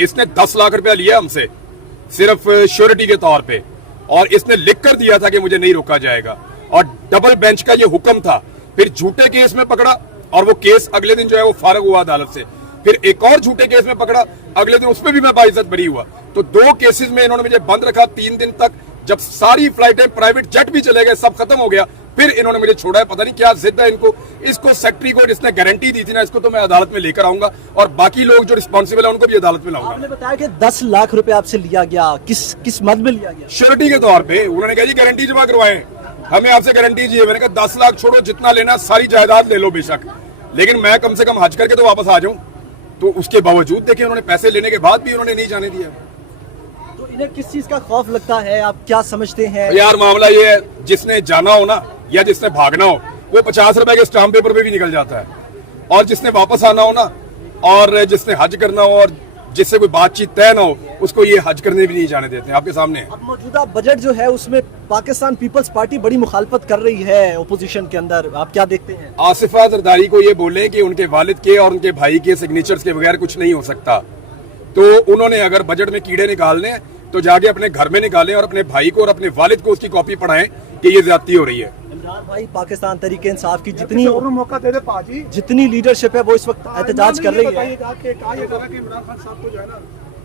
इसने 10 लाख रुपया लिया हमसे सिर्फ श्योरिटी के तौर पे, और इसने लिख कर दिया था कि मुझे नहीं रोका जाएगा, और डबल बेंच का ये हुक्म था। फिर झूठे केस में पकड़ा और वो केस अगले दिन जो है वो फारग हुआ अदालत से। फिर एक और झूठे केस में पकड़ा, अगले दिन उसमें भी मैं बाइज्जत बरी हुआ। तो 2 केसेस में इन्होंने मुझे बंद रखा 3 दिन तक। जब सारी फ्लाइटें, प्राइवेट जेट भी चले गए, सब खत्म हो गया, फिर इन्होंने मुझे छोड़ा है। पता नहीं क्या जिद है इनको। इसको सेक्रेटरी को जिसने गारंटी दी थी ना, इसको तो मैं अदालत में लेकर आऊंगा, और बाकी लोग जो रिस्पॉन्सिबल है उनको भी अदालत में लाऊंगा। आपने बताया कि 10 लाख रुपए आपसे लिया गया, किस मद में लिया गया? श्योरिटी के तौर पे। उन्होंने कहा जी गारंटी जमा करवाएं, हमें आपसे गारंटी चाहिए। मैंने कहा 10 लाख छोड़ो, जितना लेना सारी जायदाद ले लो बेशक, लेकिन मैं कम से कम हज करके तो वापस आ जाऊं। तो उसके बावजूद देखिए उन्होंने पैसे लेने के बाद भी उन्होंने नहीं जाने दिया। तो इन्हें किस चीज का खौफ लगता है, आप क्या समझते हैं? यार मामला ये है, जिसने जाना हो ना या जिसने भागना हो, वो 50 रुपए के स्टाम्प पेपर पे भी निकल जाता है, और जिसने वापस आना हो ना, और जिसने हज करना हो और जिससे कोई बातचीत तय ना हो, उसको ये हज करने भी नहीं जाने देते। आपके सामने है। अब मौजूदा बजट जो है उसमें पाकिस्तान पीपल्स पार्टी बड़ी मुखालफत कर रही है ओपोजिशन के अंदर, आप क्या देखते हैं? आसिफा जरदारी को ये बोले कि उनके वालिद के और उनके भाई के सिग्नेचर्स के बगैर कुछ नहीं हो सकता। तो उन्होंने अगर बजट में कीड़े निकालने तो जाके अपने घर में निकालें और अपने भाई को और अपने वालिद को उसकी कॉपी पढ़ाएं कि ये ज्यादती हो रही है। इमरान भाई, पाकिस्तान तरीके इंसाफ की जितनी मौका दे दे पाजी, जितनी लीडरशिप है वो इस वक्त एहतजाज कर रही है। इमरान खान साहब को जो है ना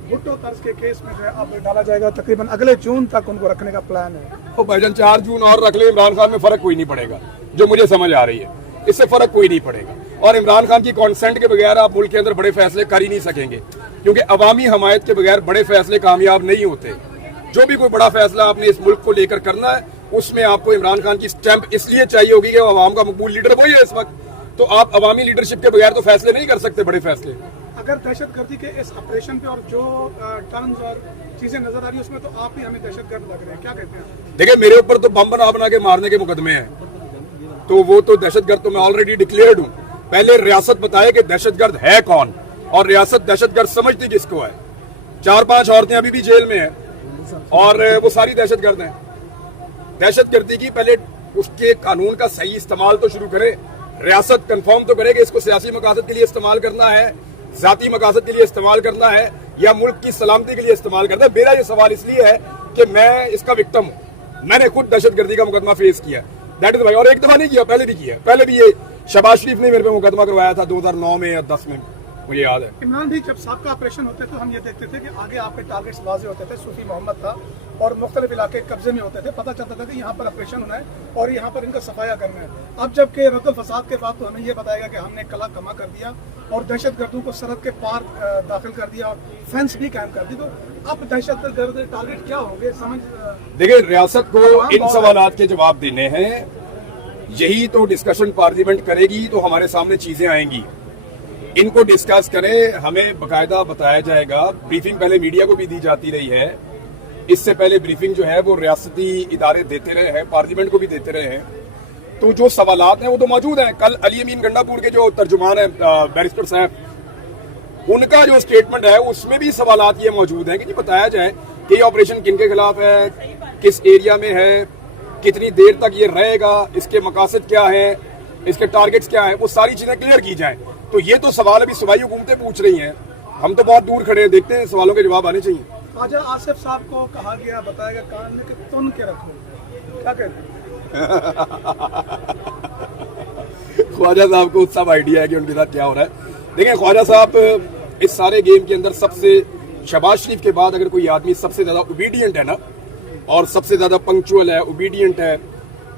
भुट्टो तर्ज के केस में जो है अब डाला जाएगा। तकरीबन अगले जून तक उनको रखने का प्लान है। तो भाईजान 4 जून और रख ले, इमरान खान में फर्क कोई नहीं पड़ेगा, जो मुझे समझ आ रही है। इससे फर्क कोई नहीं पड़ेगा, और इमरान खान की कॉन्सेंट के बगैर आप मुल्क के अंदर बड़े फैसले कर ही नहीं सकेंगे, क्योंकि अवामी हमायत के बगैर बड़े फैसले कामयाब नहीं होते। जो भी कोई बड़ा फैसला आपने इस मुल्क को लेकर करना है, उसमें आपको इमरान खान की स्टैंप इसलिए चाहिए होगी कि वो अवाम का मकबूल लीडर वही है इस वक्त। तो आप अवामी लीडरशिप के बगैर तो फैसले नहीं कर सकते बड़े फैसले। अगर दहशतगर्दी के इस ऑपरेशन पे और जो टर्म्स और चीजें नजर आ रही है उसमें, तो आप ही हमें दहशतगर्द लग रहे हैं, क्या कहते हैं? देखिए मेरे ऊपर तो बम बना बना के मारने के मुकदमे हैं, तो वो तो दहशतगर्द तो मैं ऑलरेडी डिक्लेयर्ड हूँ। पहले रियासत बताए कि दहशतगर्द है कौन, और रियासत दहशतगर्द समझती किसको है। 4-5 औरतें अभी भी जेल में हैं, और वो सारी दहशतगर्द हैं। दहशतगर्दी की पहले उसके कानून का सही इस्तेमाल तो शुरू करे। रियासत कंफर्म तो करे कि इसको सियासी मकासद के लिए इस्तेमाल करना है, जाती मकासद के लिए इस्तेमाल करना है, या मुल्क की सलामती के लिए इस्तेमाल करना है। मेरा ये सवाल इसलिए है कि मैं इसका विक्टिम हूँ, मैंने खुद दहशतगर्दी का मुकदमा फेस किया, दैट इज भाई। और एक दफा नहीं किया, पहले भी किया। पहले भी ये शहबाज शरीफ ने मेरे पे मुकदमा करवाया था 2009 में या 10 में, मुझे याद है। इमरान भाई, जब सबका ऑपरेशन होते थे हम ये देखते थे कि आगे आपके टारगेट्स वाजे होते थे। सूफी मोहम्मद था और मुख्तलिफ इलाके कब्जे में होते थे, पता चलता था कि यहाँ पर ऑपरेशन होना है और यहाँ पर इनका सफाया करना है। अब जबकि रद्दुल फसाद के बाद तो हमें ये बताया कि हमने कला कमा कर दिया और दहशतगर्दों को सरहद के पार दाखिल कर दिया और फेंस भी कायम कर दी। तो अब दहशतगर्द टारगेट क्या होंगे समझ? देखिए रियासत को इन सवालात के जवाब देने हैं, यही तो डिस्कशन पार्लियामेंट करेगी तो हमारे सामने चीजें आएंगी। इनको डिस्कस करें, हमें बकायदा बताया जाएगा। ब्रीफिंग पहले मीडिया को भी दी जाती रही है, इससे पहले ब्रीफिंग जो है वो रियासती इदारे देते रहे हैं, पार्लियामेंट को भी देते रहे हैं। तो जो सवालात हैं वो तो मौजूद हैं। कल अली अमीन गंडापुर के जो तर्जुमान है बैरिस्टर साहब, उनका जो स्टेटमेंट है उसमें भी सवालात ये मौजूद हैं कि जी बताया जाए कि ये ऑपरेशन किन के खिलाफ है, किस एरिया में है, कितनी देर तक ये रहेगा, इसके मकासद क्या है, इसके टारगेट्स क्या है, वो सारी चीजें क्लियर की जाएं। तो ये तो सवाल अभी सूबाई हुकूमतें पूछ रही हैं, हम तो बहुत दूर खड़े हैं, देखते हैं सवालों के जवाब आने चाहिए। ख्वाजा आसिफ साहब को कहा गया, बताया गया कान में कि तुन के रखो, क्या कहते हैं? ख्वाजा साहब को सब आइडिया है कि उनके साथ क्या हो रहा है। देखिए ख्वाजा साहब इस सारे गेम के अंदर सबसे, शहबाज शरीफ के बाद अगर कोई आदमी सबसे ज्यादा ओबीडियंट है ना, और सबसे ज्यादा पंक्चुअल है, ओबीडियंट है,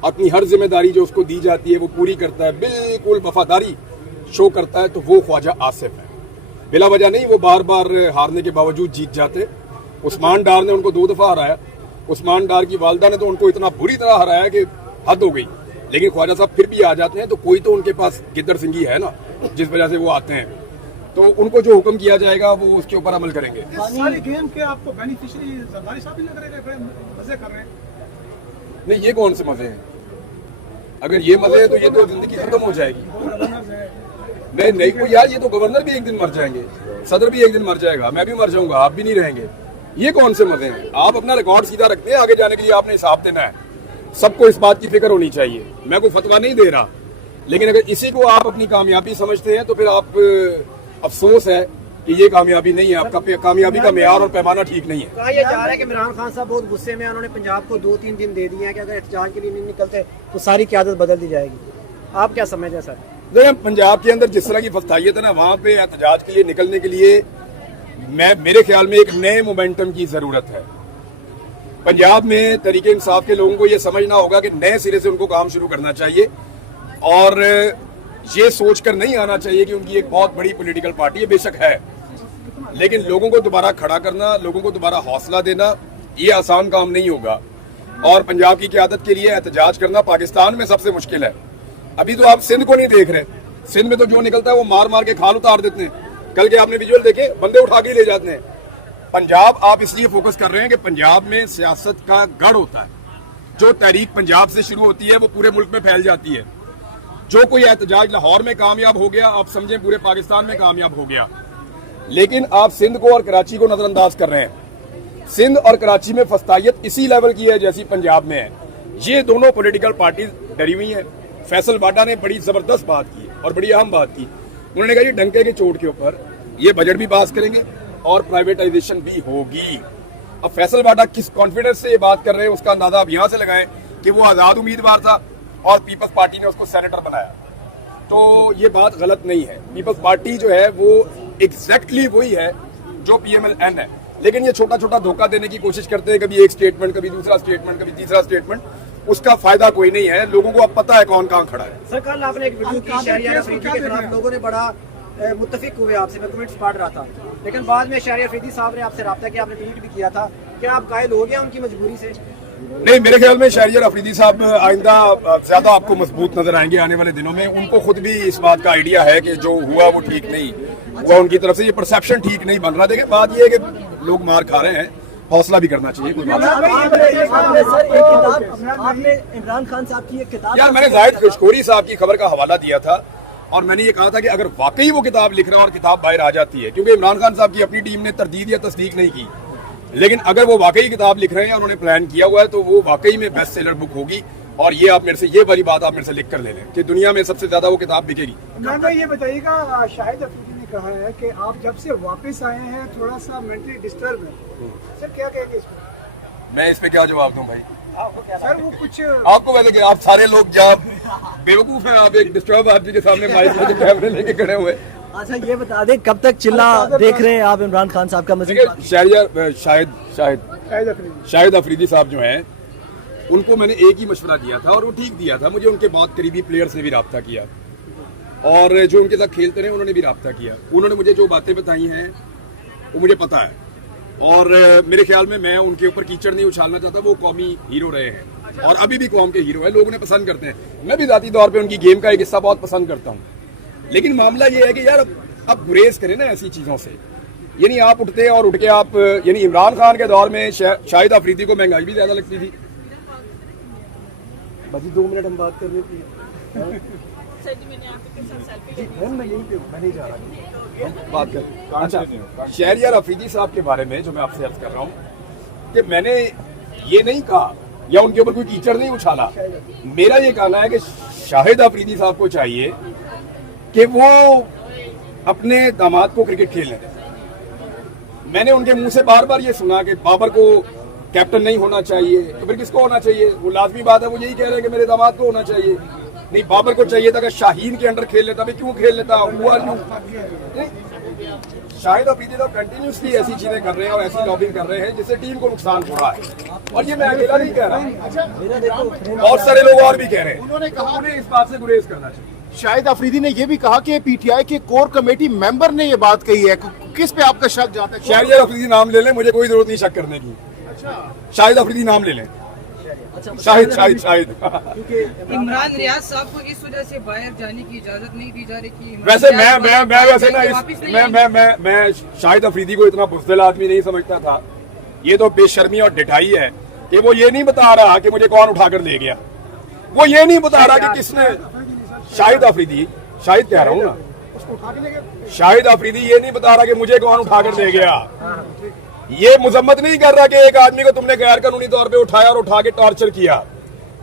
अपनी हर जिम्मेदारी जो उसको दी जाती है वो पूरी करता है, बिल्कुल वफादारी शो करता है, तो वो ख्वाजा आसिफ है। बिला वजह नहीं वो बार बार हारने के बावजूद जीत जाते। उस्मान डार ने उनको 2 दफा हराया, उस्मान डार की वालदा ने तो उनको इतना बुरी तरह हराया कि हद हो गई, लेकिन ख्वाजा साहब फिर भी आ जाते हैं। तो कोई तो उनके पास गिद्दर सिंगी है ना, जिस वजह से वो आते हैं। तो उनको जो हुक्म किया जाएगा वो उसके ऊपर अमल करेंगे। सारी गेम के आपको बेनिफिशियरी जरदारी साहब ही लग रहे हैं, मजे कर रहे हैं। नहीं, ये कौन से मजे हैं? अगर ये मजे हैं तो ये तो जिंदगी खत्म हो जाएगी। नहीं कोई यार, ये तो गवर्नर भी एक दिन मर जाएंगे, सदर भी एक दिन मर जाएगा, मैं भी मर जाऊंगा, आप भी नहीं रहेंगे। ये कौन से मजे हैं? आप अपना रिकॉर्ड सीधा रखते हैं, आगे जाने के लिए आपने हिसाब देना है। सबको इस बात की फिक्र होनी चाहिए। मैं कोई फतवा नहीं दे रहा, लेकिन अगर इसी को आप अपनी कामयाबी समझते हैं तो फिर आप, अफसोस है कि ये कामयाबी नहीं है, आपका कामयाबी का मेयार और पैमाना ठीक नहीं है। कहा यह जा रहा है कि इमरान खान साहब बहुत गुस्से में हैं, उन्होंने पंजाब को 2-3 दिन दे दिए हैं कि अगर एहतजाज के लिए नहीं निकलते तो सारी क़यादत बदल दी जाएगी। आप क्या समझते हैं सर? देखिए, पंजाब के अंदर जिस तरह की फस्तायत है ना, वहाँ पे एहतजाज के लिए निकलने के लिए मेरे ख्याल में एक नए मोमेंटम की जरूरत है। पंजाब में तरीके इंसाफ के लोगों को ये समझना होगा कि नए सिरे से उनको काम शुरू करना चाहिए और ये सोचकर नहीं आना चाहिए कि उनकी एक बहुत बड़ी पॉलिटिकल पार्टी है, बेशक है, लेकिन लोगों को दोबारा खड़ा करना, लोगों को दोबारा हौसला देना, ये आसान काम नहीं होगा। और पंजाब की क़यादत के लिए एहतजाज करना पाकिस्तान में सबसे मुश्किल है। अभी तो आप सिंध को नहीं देख रहे, सिंध में तो जो निकलता है वो मार मार के खाल उतार देते हैं। कल के आपने विजुअल देखे, बंदे उठा के ले जाते हैं। पंजाब आप इसलिए फोकस कर रहे हैं कि पंजाब में सियासत का गढ़ होता है। जो तहरीक पंजाब से शुरू होती है वो पूरे मुल्क में फैल जाती है। जो कोई एहतजाज लाहौर में कामयाब हो गया, आप समझें पूरे पाकिस्तान में कामयाब हो गया। लेकिन आप सिंध को और कराची को नजरअंदाज कर रहे हैं। सिंध और कराची में फस्तायत इसी लेवल की है जैसी पंजाब में है। ये दोनों पॉलिटिकल पार्टी डरी हुई हैं। फैसल बाडा ने बड़ी जबरदस्त बात की और बड़ी अहम बात की। उन्होंने कहा, ये डंके के चोट के ऊपर ये बजट भी पास करेंगे और प्राइवेटाइजेशन भी होगी। अब फैसल बाडा किस कॉन्फिडेंस से ये बात कर रहे हैं, उसका अंदाजा आप यहां से लगाएं कि वो आजाद उम्मीदवार था और पीपल्स पार्टी ने उसको सेनेटर बनाया। तो ये बात गलत नहीं है। पीपल्स पार्टी जो है वो एग्जैक्टली वही है जो PMLN है, लेकिन ये छोटा छोटा धोखा देने की कोशिश करते हैं। कभी एक स्टेटमेंट, कभी दूसरा स्टेटमेंट, कभी तीसरा स्टेटमेंट। उसका फायदा कोई नहीं है। लोगों को अब पता है कौन कहाँ खड़ा है। सर, कल आपने एक वीडियो की शहरियार अफरीदी के खिलाफ, लोगों ने बड़ा मुत्तफिक हुए आपसे, मैं कमेंट्स पढ़ रहा था, लेकिन बाद में शहरियार अफरीदी साहब ने आपसे रब्ता किया, आपने ट्वीट भी किया था। क्या आप कायल हो गया उनकी मजबूरी से? नहीं, मेरे ख्याल में शहरियार अफरीदी साहब आइंदा ज्यादा आपको मजबूत नजर आएंगे आने वाले दिनों में। उनको खुद भी इस बात का आइडिया है कि जो हुआ वो ठीक नहीं हुआ, उनकी तरफ से ये परसेप्शन ठीक नहीं बन रहा। देखिए, बात ये है कि लोग मार खा रहे हैं, हौसला भी करना चाहिए। कोई बात आपने इमरान खान साहब की एक किताब, यार, मैंने जाहिद खुशखोरी साहब की खबर का हवाला दिया था और मैंने ये कहा था कि अगर वाकई वो किताब लिख रहा है और किताब बाहर आ जाती है, क्योंकि इमरान खान साहब की अपनी टीम ने तरदीद या तस्दीक नहीं की, लेकिन अगर वो वाकई किताब लिख रहे हैं, उन्होंने प्लान किया हुआ है, तो वो वाकई में बेस्ट सेलर बुक होगी। और ये आप मेरे से, ये वाली बात आप मेरे से लिख कर ले लें कि दुनिया में सबसे ज्यादा वो किताब बिकेगी। इमरान भाई, ये बताइएगा, शाहिद अफरीदी ने कहा है कि आप जब से वापस आए हैं थोड़ा सा मेंटली डिस्टर्ब है। सर, क्या कहेंगे इसमें? मैं इस पे क्या जवाब दूं भाई? सर, वो कुछ आपको वैसे कि आप सारे लोग जब बेवकूफ हैं, आप एक डिस्टर्ब आदमी के सामने माइक में कैमरे लेके खड़े हुए। अच्छा, ये बता दें कब तक चिल्ला देख रहे हैं आप इमरान खान साहब का? मजीद शाहिद अफरीदी साहब जो हैं, उनको मैंने एक ही मशवरा दिया था और वो ठीक दिया था। मुझे उनके बहुत करीबी प्लेयर्स ने भी रब्ता किया और जो उनके साथ खेलते रहे उन्होंने भी रब्ता किया। उन्होंने मुझे जो बातें बताई हैं वो मुझे पता है और मेरे ख्याल में मैं उनके ऊपर कीचड़ नहीं उछालना चाहता। वो कौमी हीरो रहे हैं और अभी भी कौम के हीरो है, लोग उन्हें पसंद करते हैं। मैं भी जाती तौर पे उनकी गेम का एक हिस्सा बहुत पसंद करता हूँ, लेकिन मामला ये है कि यार अब गुरेज करें ना ऐसी चीजों से। यानी आप उठते और उठ के आप, यानी इमरान खान के दौर में शाहिद अफरीदी को महंगाई भी ज्यादा लगती थी। बस 2 मिनट हम बात कर रहे थे। बात कर। अच्छा, शहरियार अफरीदी साहब के बारे में जो मैं आपसे अर्ज कर रहा हूँ कि मैंने ये नहीं कहा या उनके ऊपर कोई कीचड़ नहीं उछाला। मेरा ये कहना है कि शाहिद अफरीदी साहब को चाहिए कि वो अपने दामाद को क्रिकेट खेलने दें। मैंने उनके मुंह से बार बार ये सुना कि बाबर को कैप्टन नहीं होना चाहिए, तो फिर किसको होना चाहिए? वो लाजमी बात है, वो यही कह रहे हैं कि मेरे दामाद को होना चाहिए। नहीं, बाबर को चाहिए था कि शाहीन के अंडर खेल लेता। भाई क्यों खेल लेता? हुआ क्यों? शाहिद अफरीदी साहब कंटिन्यूसली ऐसी चीजें कर रहे हैं और ऐसी लॉबिंग कर रहे हैं जिससे टीम को नुकसान हो रहा है। और ये मैं अकेला नहीं कह रहा, बहुत सारे लोग और भी कह रहे हैं। उन्होंने कहा उन्हें इस बात से गुरेज करना चाहिए। शाहिद अफरीदी ने यह भी कहा कि पीटीआई के कोर कमेटी मेंबर ने यह बात कही है। किस पे आपका शक जाता है? शहरियार अफरीदी नाम ले लें, मुझे कोई जरूरत नहीं शक करने की। शाहिद अफरीदी नाम ले लें। शाहिद इमरान रियाज साहब को इस वजह से बाहर जाने की इजाजत नहीं दी जा रही थी। वैसे मैं शाहिद अफरीदी को इतना बुज़दिल आदमी नहीं समझता था। ये तो बेशर्मी और डिठाई है कि वो ये नहीं बता रहा कि मुझे कौन उठाकर ले गया। वो ये नहीं बता रहा कि किसने, शाहिद अफरीदी, शाहिद कह रहा हूँ ना, शाहिद अफरीदी ये नहीं बता रहा कि मुझे कौन उठाकर ले गया। ये मुजम्मत नहीं कर रहा कि एक आदमी को तुमने गैर कानूनी तौर पे उठाया और उठा के टॉर्चर किया।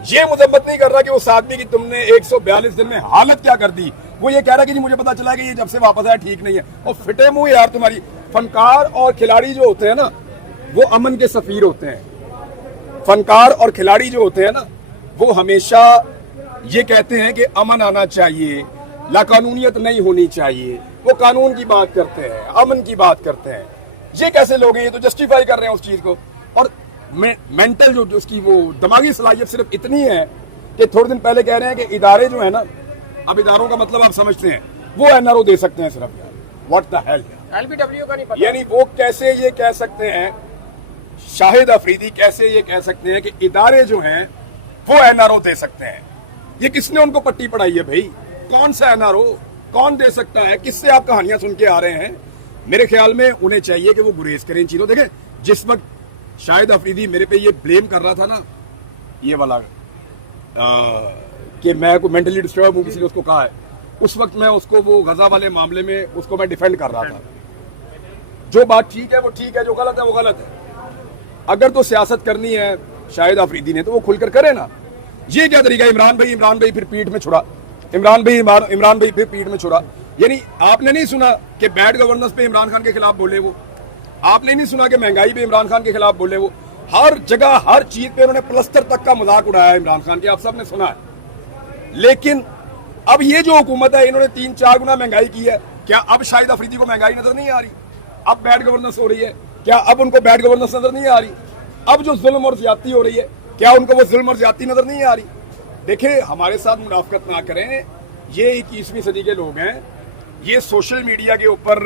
ये मुजम्मत नहीं कर रहा कि उस आदमी की तुमने 142 दिन में हालत क्या कर दी वो ये कह रहा है कि जी मुझे पता चला कि ये जब से वापस आया ठीक नहीं है। और फिटे मुंह यार तुम्हारी। फनकार और खिलाड़ी जो होते हैं ना, वो अमन के सफीर होते हैं। फनकार और खिलाड़ी जो होते हैं ना, वो हमेशा ये कहते हैं कि अमन आना चाहिए, लाकानूनियत नहीं होनी चाहिए। वो कानून की बात करते हैं, अमन की बात करते हैं। ये कैसे लोग हैं? ये तो जस्टिफाई कर रहे हैं उस चीज को। और मेंटल जो उसकी वो दिमागी सलाहियत सिर्फ इतनी है कि थोड़े दिन पहले कह रहे हैं कि इदारे जो है ना, अब इदारों का मतलब आप समझते हैं, वो एनआरओ दे सकते हैं सिर्फ। यार व्हाट द हेल, LBW का नहीं पता। यानी वो कैसे ये कह सकते हैं, शाहिद अफरीदी कैसे ये कह सकते हैं कि इदारे जो हैं वो एनआरओ दे सकते हैं? ये किसने उनको पट्टी पढ़ाई है भाई? कौन सा एनआरओ, कौन दे सकता है? किससे आप कहानियां सुन के आ रहे हैं? मेरे ख्याल में उन्हें चाहिए कि वो गुरेज करें इन चीजों। देखें, जिस वक्त शाहिद अफरीदी मेरे पे ये ब्लेम कर रहा था ना, ये वाला कि मैं कोई मेंटली डिस्टर्ब हूं, किसी ने उसको कहा है, उस वक्त मैं उसको वो गजा वाले मामले में उसको मैं डिफेंड कर रहा था। जो बात ठीक है वो ठीक है, जो गलत है वो गलत है। अगर तो सियासत करनी है शाहिद अफरीदी ने तो वो खुलकर करे ना। ये क्या तरीका? इमरान भाई फिर पीठ में छुड़ा, इमरान भाई फिर पीठ में छुड़ा। यानी आपने नहीं सुना कि बैड गवर्नेंस पे इमरान खान के खिलाफ बोले वो? आपने नहीं सुना कि महंगाई पे इमरान खान के खिलाफ बोले वो? हर जगह हर चीज पे उन्होंने प्लस्तर तक का मजाक उड़ाया इमरान खान के, आप सबने सुना है। लेकिन अब ये जो हुकूमत है, इन्होंने 3-4 गुना महंगाई की है। क्या अब शाहिद अफरीदी को महंगाई नजर नहीं आ रही? अब बैड गवर्नेंस हो रही है, क्या अब उनको बैड गवर्नेंस नजर नहीं आ रही? अब जो जुल्म और ज्यादती हो रही है, क्या उनको वो जुल्म और ज्यादती नजर नहीं आ रही? देखिए, हमारे साथ मुनाफकत ना करें। ये 21वीं सदी के लोग हैं, ये सोशल मीडिया के ऊपर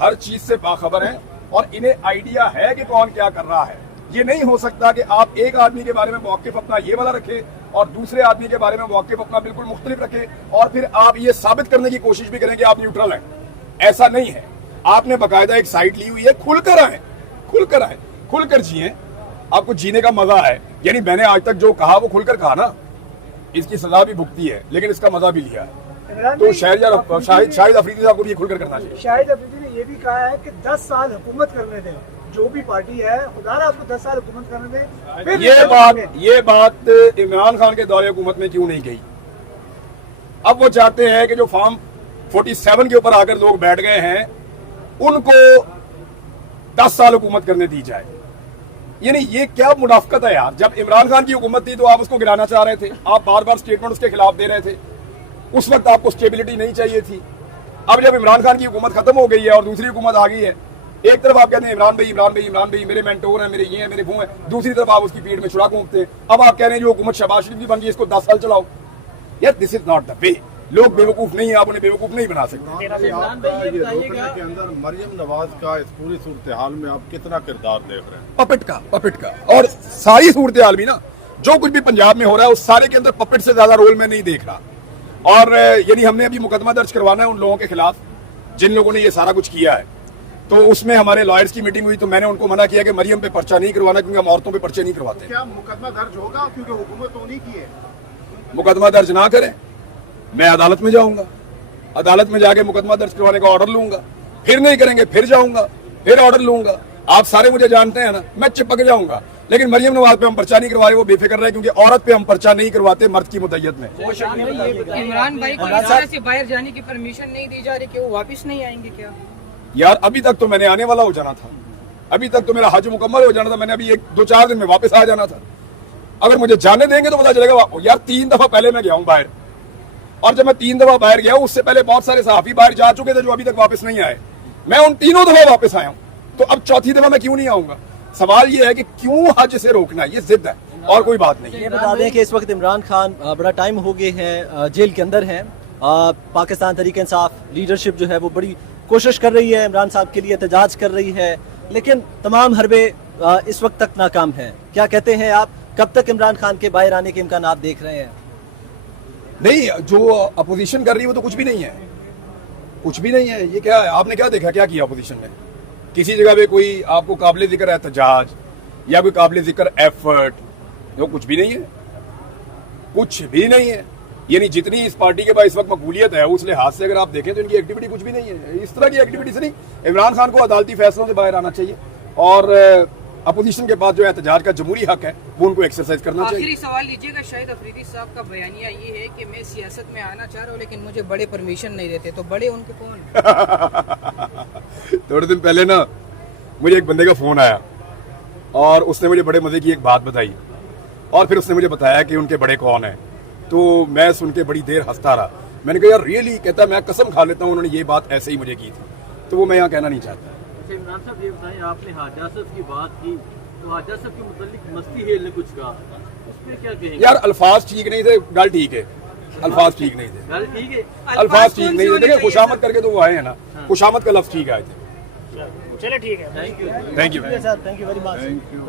हर चीज से बाखबर हैं और इन्हें आइडिया है कि कौन क्या कर रहा है। ये नहीं हो सकता कि आप एक आदमी के बारे में मौक़िफ़ अपना ये वाला रखें और दूसरे आदमी के बारे में मौक़िफ़ अपना बिल्कुल मुख्तलिफ रखें और फिर आप ये साबित करने की कोशिश भी करें कि आप न्यूट्रल हैं। ऐसा नहीं है। आपने बाकायदा एक साइड ली हुई है, खुलकर आए, खुलकर जिए। आपको जीने का मजा है। यानी मैंने आज तक जो कहा वो खुलकर कहा ना, इसकी सजा भी भुगती है लेकिन इसका मजा भी लिया है। तो शाहिद अफरीदी साहब को भी ये खुलकर करना चाहिए। शाहिद अफरीदी ने ये भी कहा है कि 10 साल हुकूमत करने दें, जो भी पार्टी है खुदा ना आपको 10 साल हुकूमत करने दें। फिर ये बात इमरान खान के दौरे हुकूमत में क्यों नहीं गई? अब वो चाहते हैं कि जो फॉर्म 47 के ऊपर आकर लोग बैठ गए हैं उनको 10 साल हुकूमत करने दी जाए। यानी ये क्या मुनाफकत है यार? जब इमरान खान की हुकूमत थी तो आप उसको गिराना चाह रहे थे, आप बार बार स्टेटमेंट उसके खिलाफ दे रहे थे। उस वक्त आपको स्टेबिलिटी नहीं चाहिए थी। अब जब इमरान खान की हुकूमत खत्म हो गई है और दूसरी हुकूमत आ गई है, एक तरफ आप कहते हैं इमरान भाई मेरे मेंटोर हैं, मेरे ये हैं, मेरे वो हैं, दूसरी तरफ आप उसकी पीठ में छुरा घूमते हैं। अब आप कह रहे हैं जो हुकूमत शहबाज शरीफ की बन गई इसको 10 साल चलाओ। यार this is not the way. लोग बेवकूफ नहीं है, आप उन्हें बेवकूफ नहीं बना सकते। के अंदर मरियम नवाज का इस पूरी सूरत हाल में आप कितना किरदार देख रहे हैं? पपेट का और सारी सूरत हाल भी ना, जो कुछ भी पंजाब में हो रहा है उस सारे के अंदर पपेट से ज्यादा रोल मैं नहीं देख रहा। और यानी हमने अभी मुकदमा दर्ज करवाना है उन लोगों के खिलाफ जिन लोगों ने ये सारा कुछ किया है। तो उसमें हमारे लॉयर्स की मीटिंग हुई तो मैंने उनको मना किया कि मरियम पे पर्चा नहीं करवाना क्योंकि हम औरतों पे पर्चे नहीं करवाते। क्या मुकदमा दर्ज होगा? क्योंकि हुकूमत तो नहीं की है। मुकदमा दर्ज ना करें, मैं अदालत में जाऊंगा, अदालत में जाके मुकदमा दर्ज करवाने का ऑर्डर लूंगा, फिर नहीं करेंगे फिर जाऊंगा, फिर ऑर्डर लूंगा। आप सारे मुझे जानते हैं ना, मैं चिपक जाऊंगा। लेकिन मरियम नवाज पे हम पर्चा नहीं करवा रहे, वो बेफिक्र रहे क्योंकि औरत पे हम पर्चा नहीं करवाते मर्द की मुद्दत में। इमरान भाई को इस तरह से बाहर जाने की परमिशन नहीं दी जा रही कि वो वापस नहीं आएंगे क्या? यार अभी तक तो मैंने आने वाला हो जाना था, अभी तक तो मेरा हज मुकम्मल हो जाना था, मैंने अभी 1-2-4 दिन में वापस आ जाना था। अगर मुझे जाने देंगे तो पता चलेगा। यार 3 दफा पहले मैं गया हूँ बाहर, और जब मैं 3 दफा बाहर गया उससे पहले बहुत सारे सहाफी बाहर जा चुके थे जो अभी तक वापस नहीं आए। मैं उन 3 दफा वापस आया हूँ, तो अब 4थी दफा मैं क्यों नहीं आऊंगा? सवाल ये है कि क्यों हज से रोकना, ये जिद है और कोई बात नहीं। ये बता दें कि इस वक्त इमरान खान बड़ा टाइम हो गए हैं जेल के अंदर हैं। पाकिस्तान तहरीक इंसाफ लीडरशिप जो है वो बड़ी कोशिश कर रही है, इमरान साहब के लिए एहतजाज कर रही है, लेकिन तमाम हरबे इस वक्त तक नाकाम हैं। क्या कहते हैं आप, कब तक इमरान खान के बाहर आने के इम्कान आप देख रहे हैं? नहीं, जो अपोजिशन कर रही है वो तो कुछ भी नहीं है, कुछ भी नहीं है। ये क्या है? आपने क्या देखा, क्या किया अपोजिशन ने? किसी जगह पे कोई आपको काबिल जिक्र एहतजाज या कोई काबिल जिक्र एफर्ट, वो कुछ भी नहीं है, कुछ भी नहीं है। यानी जितनी इस पार्टी के पास इस वक्त मकबूलियत है उस लिहाज से अगर आप देखें तो इनकी एक्टिविटी कुछ भी नहीं है। इस तरह की एक्टिविटी से नहीं, इमरान खान को अदालती फैसलों से बाहर आना चाहिए और अपोजिशन के पास जो एहतजाज का जमहूरी हक है वो उनको एक्सरसाइज करना चाहिए। आखिरी सवाल लीजिएगा, शाहिद अफरीदी साहब का बयानिया ये है कि मैं सियासत में आना चाह रहा हूँ लेकिन मुझे बड़े परमिशन नहीं देते, तो बड़े उनके कौन? थोड़े दिन पहले ना मुझे एक बंदे का फोन आया और उसने मुझे बड़े मजे की एक बात बताई और फिर उसने मुझे बताया कि उनके बड़े कौन है। तो मैं सुन के बड़ी देर हंसता रहा। मैंने कहा यार रियली? कहता मैं कसम खा लेता हूँ उन्होंने ये बात ऐसे ही मुझे की थी। तो वो मैं यहाँ कहना नहीं चाहता। इमरान साहब ये बताएं, आपने हाजा साहब की बात की तो हाजा साहब के मुतालिक मस्ती हेल ने कुछ कहा, उस पर क्या कहेंगे? यार अल्फाज ठीक नहीं थे, गल ठीक है, अल्फाज ठीक नहीं थे, गल ठीक है, अल्फाज ठीक नहीं थे। देखिए खुशामद करके तो वो आए हैं ना, खुशामद का लफ्ज ठीक आए थे। चलो ठीक है, thank you. Thank you sir, thank you very much. Thank you.